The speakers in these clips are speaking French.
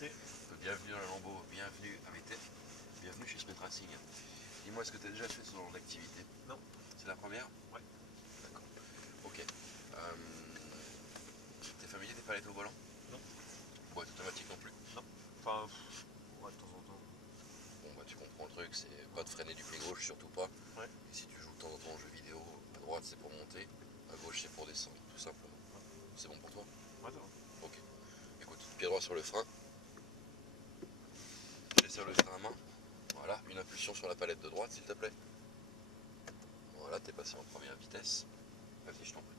Enchanté. Bienvenue dans la Lambeau, bienvenue chez Smith Racing. Dis-moi, est-ce que tu as déjà fait ce genre d'activité? Non. C'est la première? Ouais. D'accord. Ok. T'es familier des palettes au volant? Non. Boîte automatique non plus? Non. Enfin, ouais, de temps en temps. Bon bah tu comprends le truc, c'est pas de freiner du pied gauche, surtout pas. Ouais. Et si tu joues de temps en temps aux jeux vidéo, à droite c'est pour monter, à gauche c'est pour descendre, tout simplement. Ouais. C'est bon pour toi? Ouais, ça va. Ok. Écoute, pied droit sur le frein. Je desserre le frein à main. Voilà, une impulsion sur la palette de droite s'il te plaît. Voilà, t'es passé en première vitesse. Vas-y, je t'en prie.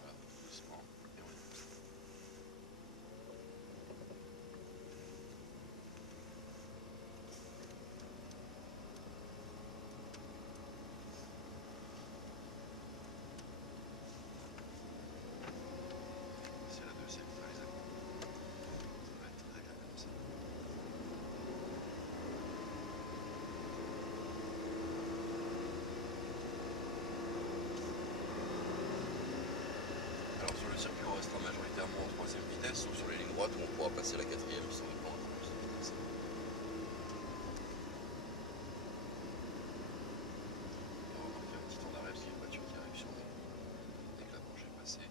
Voilà, doucement. Et on y va. C'est la deuxième, ça les a. Ça va être très bien comme ça. Alors sur le circuit, on restera majoritairement en troisième vitesse, sauf sur les lignes droites où on pourra passer la quatrième sans prendre encore plus de vitesse. Et on va remarquer un petit temps d'arrêt parce qu'il y a une voiture qui arrive sur nous. Dès que la branche est passée.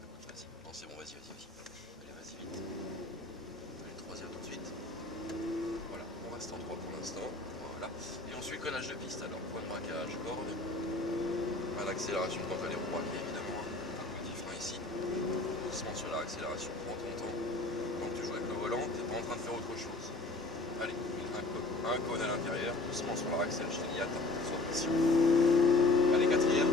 Écoute, vas-y. Non, c'est bon, vas-y. Allez, vas-y vite. Allez, troisième tout de suite. Voilà, on reste en 3 pour l'instant. Voilà. Et on suit le connage de piste. Alors, point de braquage, corde. À l'accélération, quand elle est rebraquée, évidemment. Un petit frein ici. Doucement sur l'accélération, prends ton temps. Quand tu joues avec le volant, tu n'es pas en train de faire autre chose. Allez, un cône à l'intérieur, doucement sur la accélère, je te dis attends, sois patient. Allez, quatrième.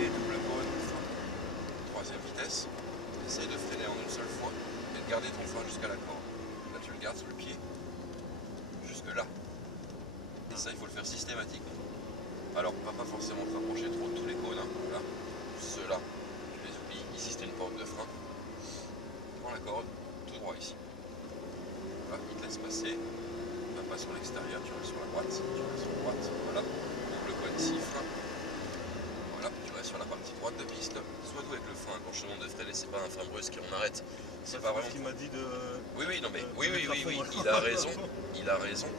Et double cône, frein. Troisième vitesse. Essaye de freiner en une seule fois et de garder ton frein jusqu'à la corde. Là tu le gardes sur le pied. Jusque là. Et ça, il faut le faire systématiquement. Alors, on ne va pas forcément te rapprocher trop de tous les cônes. Hein. Là, ceux-là, tu les oublies. Ici, c'était une porte de frein. Prends la corde, tout droit ici. Voilà, il te laisse passer. Tu vas pas sur l'extérieur, tu restes sur la droite. Voilà. Double cône ici, frein. Voilà, tu restes sur la partie droite de piste. Sois doux avec le frein. Quand je te demande de freiner, c'est pas un frein brusque et on arrête. C'est pas vraiment. Ce qu'il m'a dit de. Oui, non mais. de Oui, mettre à fond, il a raison. Il a raison.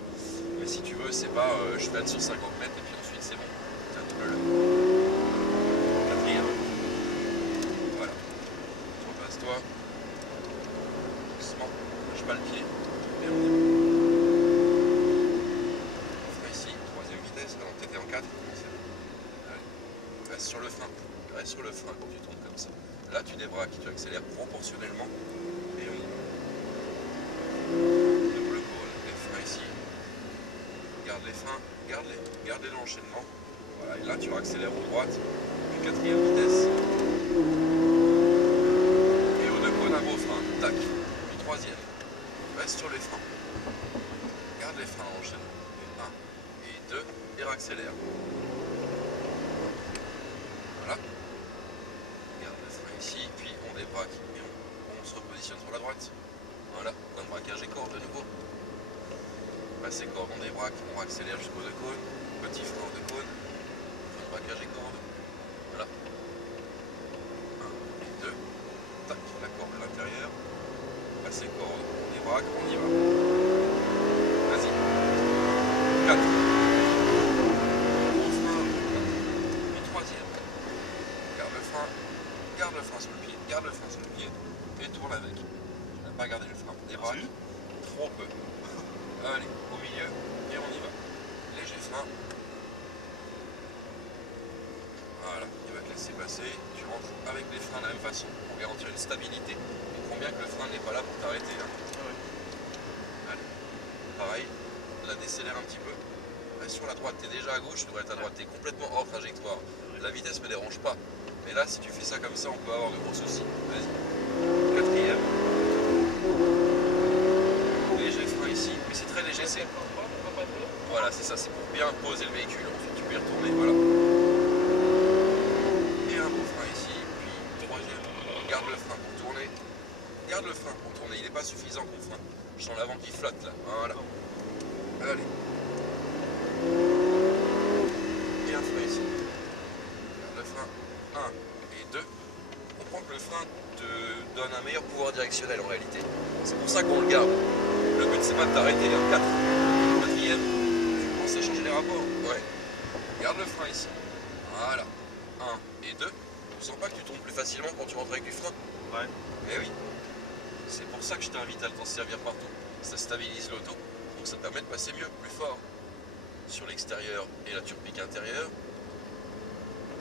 Mais si tu veux, c'est pas je freine sur 50 mètres et puis ensuite c'est bon. C'est un double. Quatrième. Voilà. Tu repasses toi. Doucement. Lâche pas le pied. Et on y va. On fera ici, troisième vitesse. Non, t'étais en 4. Allez. Reste sur le frein. Reste sur le frein quand tu tombes comme ça. Là tu débraques, tu accélères proportionnellement. Et on y va. Double cône, les freins ici. Garde les freins, garde-les dans l'enchaînement. Voilà, et là tu accélères aux droites, puis quatrième vitesse. Et aux deux cônes, un gros frein, tac. Puis troisième, reste sur les freins. Garde les freins en enchaînement. Et 1, et 2, et réaccélère. Voilà. Garde le frein ici, puis on débraque. Et on se repositionne sur la droite. Voilà, point de braquage et corde de nouveau. Passer corde, on débraque, on accélère jusqu'aux deux cônes, petit frein aux deux cônes, point de braquage et corde, voilà, 1 et 2, tac, la corde à l'intérieur, passer corde, on débraque, on y va, vas-y, 4, gros frein, puis troisième, garde le frein sur le pied, et tourne avec, tu n'as pas gardé le frein, débraque, trop peu. Allez, au milieu, et on y va. Léger frein. Voilà, il va te laisser passer. Tu rentres avec les freins de la même façon pour garantir une stabilité. Tu comprends bien que le frein n'est pas là pour t'arrêter. Hein. Allez, pareil, la décélère un petit peu. Reste sur la droite, tu es déjà à gauche, tu devrais être à droite, tu es complètement hors trajectoire. La vitesse ne me dérange pas. Mais là, si tu fais ça comme ça, on peut avoir de gros soucis. Vas-y. Quatrième. Léger frein ici, mais c'est très léger, c'est. Voilà, c'est ça, c'est pour bien poser le véhicule. Ensuite, tu peux y retourner, voilà. Et un beau frein ici, puis troisième. Garde le frein pour tourner. Il n'est pas suffisant ton frein. Je sens l'avant qui flotte là. Voilà. Allez. Et un frein ici. Garde le frein te donne un meilleur pouvoir directionnel en réalité. C'est pour ça qu'on le garde. Le but c'est pas de t'arrêter. 4. Quatrième, tu penses à changer les rapports. Ouais. Garde le frein ici. Voilà. 1 et 2. Tu sens pas que tu tombes plus facilement quand tu rentres avec du frein? Ouais. Eh oui. C'est pour ça que je t'invite à t'en servir partout. Ça stabilise l'auto, donc ça te permet de passer mieux, plus fort. Sur l'extérieur et la turbique intérieure.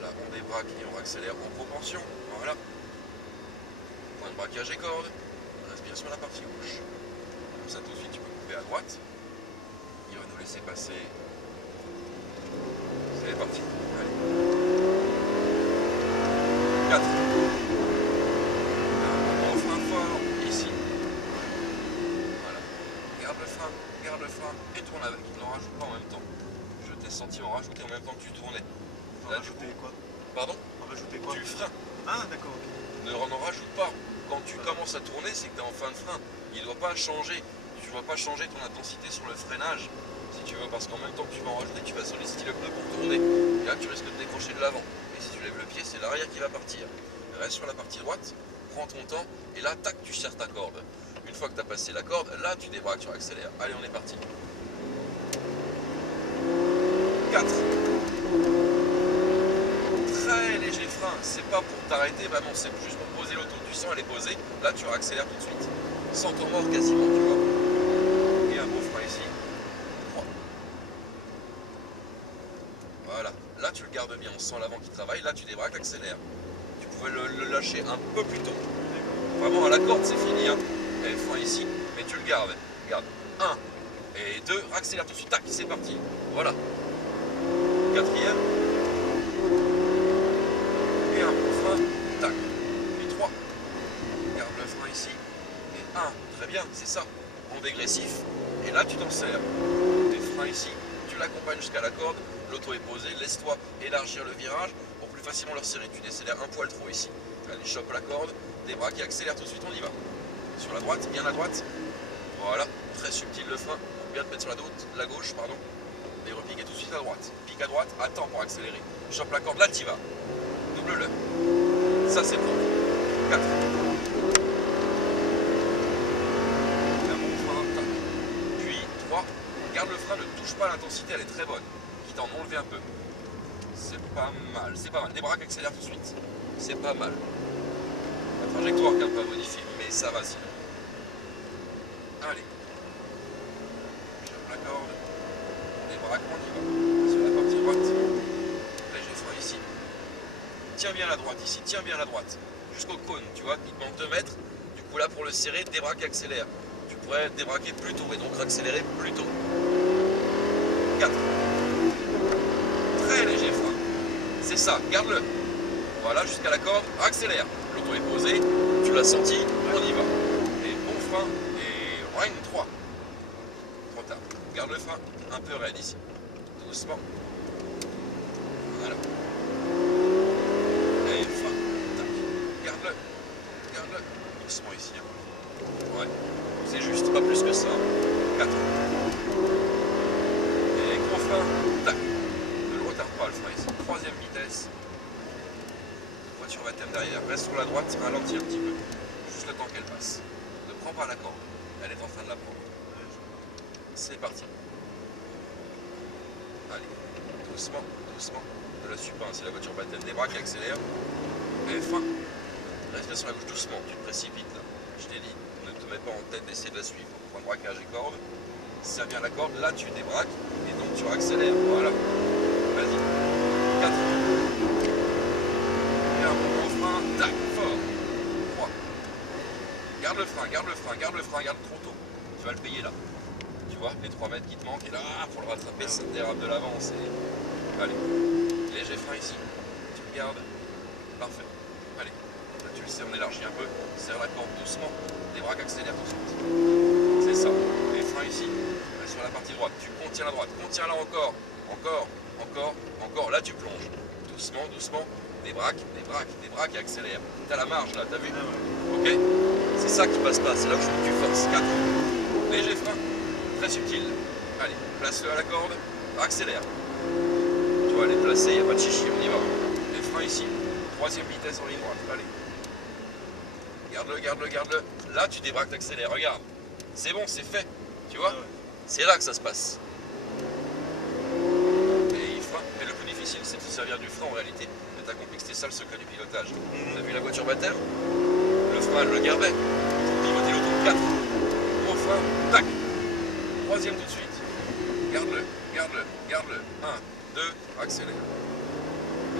Là, on débraque et on accélère en proportion. Voilà. Point de braquage et corde. On respire sur la partie gauche. Comme ça, tout de suite, tu peux couper à droite. Il va nous laisser passer. C'est parti. Allez. 4. On frein fort ici. Voilà. Garde le frein et tourne avec. Ne rajoute pas en même temps. Je t'ai senti en rajouter en même temps que tu tournais. On Là, va rajouter quoi? Pardon? On va rajouter quoi? Du frein. Ah d'accord, ok. Ne rajoute pas. Quand tu commences à tourner, c'est que tu es en fin de frein. Il ne doit pas changer. Tu ne dois pas changer ton intensité sur le freinage, si tu veux, parce qu'en même temps que tu vas en rajouter, tu vas solliciter le pneu pour tourner. Et là, tu risques de décrocher de l'avant. Et si tu lèves le pied, c'est l'arrière qui va partir. Reste sur la partie droite, prends ton temps, et là, tac, tu serres ta corde. Une fois que tu as passé la corde, là, tu débraques, tu accélères. Allez, on est parti. 4. Très léger frein, c'est pas pour t'arrêter, bah non, c'est juste pour poser l'auto. Tu sens elle est posée, là tu accélères tout de suite. Sans ton mort quasiment, tu vois. Et un beau frein ici. 3. Voilà, là tu le gardes bien, on sent l'avant qui travaille, là tu débraques, accélères. Tu pouvais le lâcher un peu plus tôt. Vraiment à la corde c'est fini, hein. Et frein ici, mais tu le gardes. Regarde, 1 et 2, accélère tout de suite, tac, c'est parti. Voilà. 4e. Et un bon frein, tac. Et 3. Garde le frein ici. Et 1. Très bien, c'est ça. En dégressif. Et là, tu t'en sers. Les freins ici, tu l'accompagnes jusqu'à la corde. L'auto est posée. Laisse-toi élargir le virage pour plus facilement le resserrer. Tu décélères un poil trop ici. Allez, chope la corde. Débraque et accélère tout de suite. On y va. Sur la droite, bien à droite. Voilà. Très subtil le frein. Pour bien te mettre sur la gauche, pardon. Et repiquer tout de suite à droite. Pique à droite. Attends pour accélérer. Chope la corde. Là, tu y vas. Double-le. Ça, c'est bon. 4. Un bon frein. Puis 3. Garde le frein, ne touche pas à l'intensité, elle est très bonne. Quitte à en enlever un peu. C'est pas mal. C'est pas mal. Débraque, accélère tout de suite. C'est pas mal. La trajectoire qui est un peu modifiée, mais ça va sinon. Allez. Chope la corde. Débraque, on y va. Sur la partie droite. Léger frein ici. Tiens bien la droite ici, tiens bien la droite. Jusqu'au cône, tu vois, il te manque 2 mètres. Du coup là pour le serrer, débraque, accélère. Tu pourrais débraquer plus tôt et donc accélérer plus tôt. 4. Très léger frein. C'est ça, garde-le. Voilà, jusqu'à la corde, accélère. L'auto est posée, tu l'as senti, on y va. Et bon frein, et ring 3. Trop tard. Garde le frein, un peu raide ici. Doucement. Voilà. Et frein. Tac. Garde-le. Garde-le. Doucement ici. Ouais. C'est juste, pas plus que ça. 4. Et gros frein. Tac. Ne le retarde pas le frein ici. 3e vitesse. Voiture va thème derrière. Reste sur la droite, ralentis un petit peu. Juste le temps qu'elle passe. Ne prends pas la corde. Elle est en train de la prendre. C'est parti. Allez. Doucement, doucement. Ne la suis pas, c'est la voiture baptême. Débraque, accélère. Et fin. Reste sur la gauche doucement, tu te précipites là. Je t'ai dit, ne te mets pas en tête d'essayer de la suivre. Point de braquage et corde. Serre bien la corde, là tu débraques et donc tu accélères. Voilà. Vas-y. 4. Et un bon gros frein. Tac, fort. 3. Garde le frein, garde le frein, garde le frein, garde trop tôt. Tu vas le payer là. Tu vois, les 3 mètres qui te manquent et là, pour le rattraper, ça te dérape de l'avant. Allez. Léger frein ici. Tu le gardes. Parfait. Allez. Là tu le sais, on élargit un peu. Serre la corde doucement. Débraque, accélère tout de suite. C'est ça. Les freins ici. Reste sur la partie droite. Tu contiens la droite. Contiens là encore. Encore. Encore. Encore. Là tu plonges. Doucement, doucement. Débraque, débraque, débraque et accélère. T'as la marge là, t'as vu? Ok? C'est ça qui passe pas. C'est là où je veux que tu forces. 4. Léger frein. Très subtil. Allez. Place-le à la corde. Accélère. Tu vois, elle est placée. Il n'y a pas de chichi. On y va. Les freins ici. 3e vitesse en ligne droite. Allez. Garde-le, garde-le, garde-le. Là, tu débraques, t'accélères, regarde. C'est bon, c'est fait. Tu vois? Ouais, ouais. C'est là que ça se passe. Et il freine. Et le plus difficile, c'est de se servir du frein en réalité. Mais t'as compris que c'était ça le secret du pilotage. T'as vu la voiture batteur? Le frein, elle le gardait. Piloter l'auto 4. Gros frein, tac. Troisième tout de suite. Garde-le, garde-le, garde-le. 1, 2, accélère.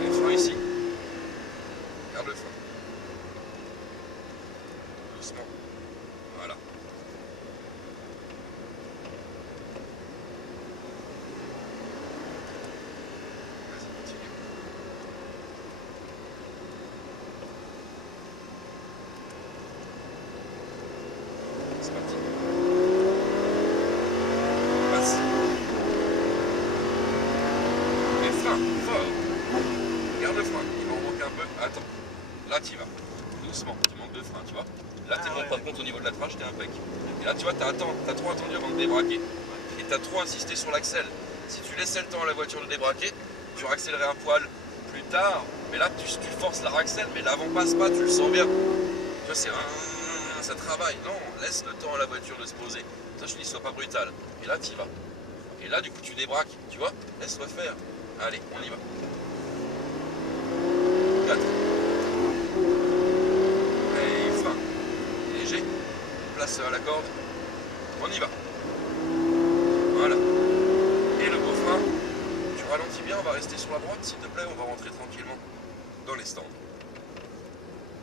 Et le frein ici. Garde le frein. Doucement. Voilà. Vas-y, continue. C'est parti. Passe. Et frein, fort. Garde le frein. Il m'en manque un peu. Attends. Là, tu y vas. Doucement. Tu manques de frein, tu vois. Là, t'es Ah, bon. ouais, Par ouais. contre, au niveau de la trache, t'es impec. Et là, tu vois, t'as trop attendu avant de débraquer. Et t'as trop insisté sur l'axel. Si tu laissais le temps à la voiture de débraquer, tu accélérais un poil plus tard. Mais là, tu forces la raxelle, mais l'avant passe pas, tu le sens bien. Tu vois, c'est ça travaille. Non, laisse le temps à la voiture de se poser. Ça, je dis, sois pas brutal. Et là, tu y vas. Et là, du coup, tu débraques. Tu vois, laisse-le faire. Allez, on y va. 4. Et frein. Léger. Place à la corde. On y va. Voilà. Et le beau frein. Tu ralentis bien, on va rester sur la droite, s'il te plaît, on va rentrer tranquillement dans les stands.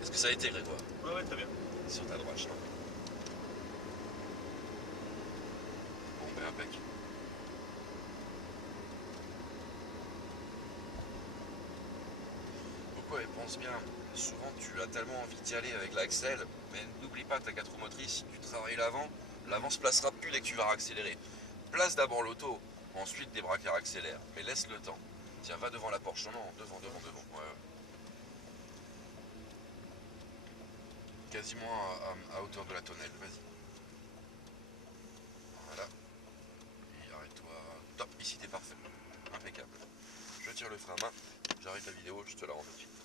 Est-ce que ça a été, Grégoire? Ouais, ouais, très bien. Sur ta droite, non? Bon, ben impec. Pourquoi elle pense bien? Souvent, tu as tellement envie d'y aller avec l'axel, mais n'oublie pas, ta 4 roues motrices, si tu travailles l'avant se placera plus dès que tu vas accélérer. Place d'abord l'auto, ensuite débraquer, accélère, mais laisse le temps. Tiens, va devant la Porsche, non, devant, devant, devant. Ouais, ouais. Quasiment à hauteur de la tonnelle, vas-y. Voilà. Et arrête-toi. Top, ici t'es parfait. Impeccable. Je tire le frein à main, j'arrête la vidéo, je te la rends tout de suite.